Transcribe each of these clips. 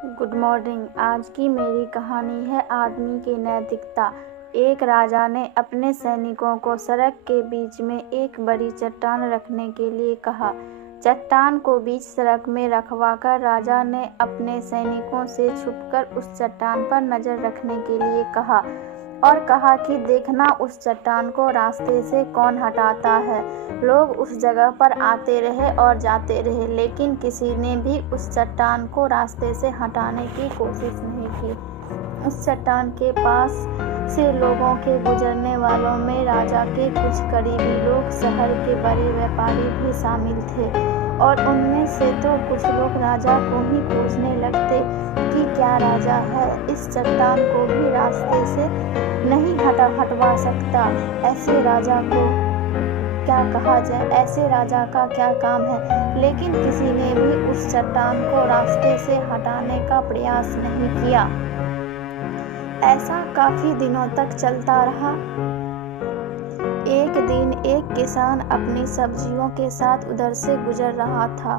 Good morning. आज की मेरी कहानी है आदमी की नैतिकता। एक राजा ने अपने सैनिकों को सड़क के बीच में एक बड़ी चट्टान रखने के लिए कहा। चट्टान को बीच सड़क में रखवाकर राजा ने अपने सैनिकों से छुपकर उस चट्टान पर नजर रखने के लिए कहा और कहा कि देखना उस चट्टान को रास्ते से कौन हटाता है। लोग उस जगह पर आते रहे और जाते रहे, लेकिन किसी ने भी उस चट्टान को रास्ते से हटाने की कोशिश नहीं की। उस चट्टान के पास से लोगों के गुजरने वालों में राजा के कुछ करीबी लोग, शहर के बड़े व्यापारी भी शामिल थे और उनमें से तो कुछ लोग राजा को ही पूछने लगते कि क्या राजा है इस चट्टान को भी रास्ते से नहीं हटवा सकता। ऐसे राजा को क्या कहा जाए, ऐसे राजा का क्या काम है। लेकिन किसी ने भी उस चट्टान को रास्ते से हटाने का प्रयास नहीं किया। ऐसा काफी दिनों तक चलता रहा। एक दिन एक किसान अपनी सब्जियों के साथ उधर से गुजर रहा था।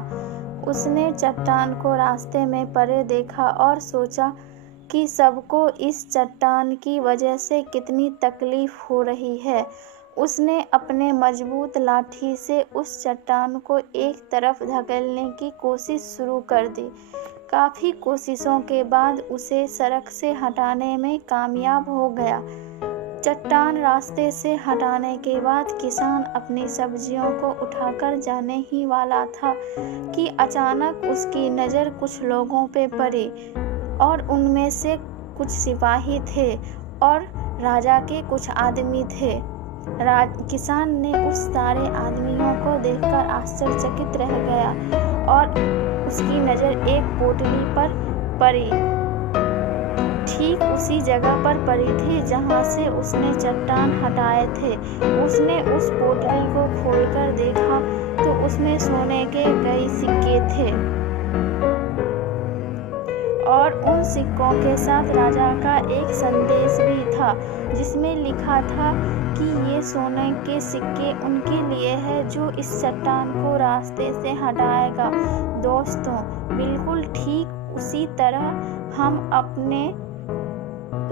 उसने चट्टान को रास्ते में पड़े देखा और सोचा कि सबको इस चट्टान की वजह से कितनी तकलीफ हो रही है। उसने अपने मजबूत लाठी से उस चट्टान को एक तरफ धकेलने की कोशिश शुरू कर दी। काफ़ी कोशिशों के बाद उसे सड़क से हटाने में कामयाब हो गया। चट्टान रास्ते से हटाने के बाद किसान अपनी सब्जियों को उठाकर जाने ही वाला था कि अचानक उसकी नज़र कुछ लोगों पे पड़ी और उनमें से कुछ सिपाही थे और राजा के कुछ आदमी थे। किसान ने उस सारे आदमियों को देखकर आश्चर्यचकित रह गया और उसकी नज़र एक पोटली पर पड़ी। ठीक उसी जगह पर पड़ी थी जहां से उसने चट्टान हटाए थे। उसने उस पोटली को खोलकर देखा तो उसमें सोने के कई सिक्के थे और उन सिक्कों के साथ राजा का एक संदेश भी था जिसमें लिखा था कि ये सोने के सिक्के उनके लिए है जो इस चट्टान को रास्ते से हटाएगा। दोस्तों, बिल्कुल ठीक उसी तरह हम अपने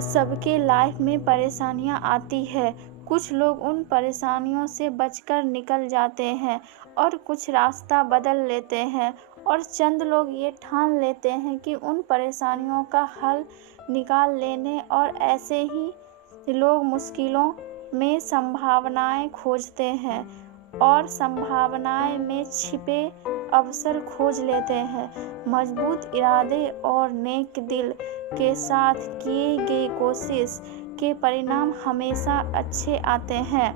सबके लाइफ में परेशानियां आती है। कुछ लोग उन परेशानियों से बचकर निकल जाते हैं और कुछ रास्ता बदल लेते हैं और चंद लोग ये ठान लेते हैं कि उन परेशानियों का हल निकाल लेने और ऐसे ही लोग मुश्किलों में संभावनाएं खोजते हैं और संभावनाएं में छिपे अवसर खोज लेते हैं। मजबूत इरादे और नेक दिल के साथ किए गए कोशिश के परिणाम हमेशा अच्छे आते हैं।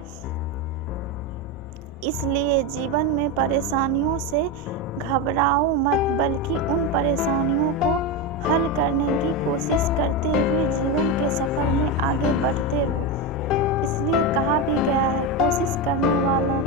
इसलिए जीवन में परेशानियों से घबराओ मत, बल्कि उन परेशानियों को हल करने की कोशिश करते हुए जीवन के सफर में आगे बढ़ते रहो। इसलिए कहा भी गया है, कोशिश करने वालों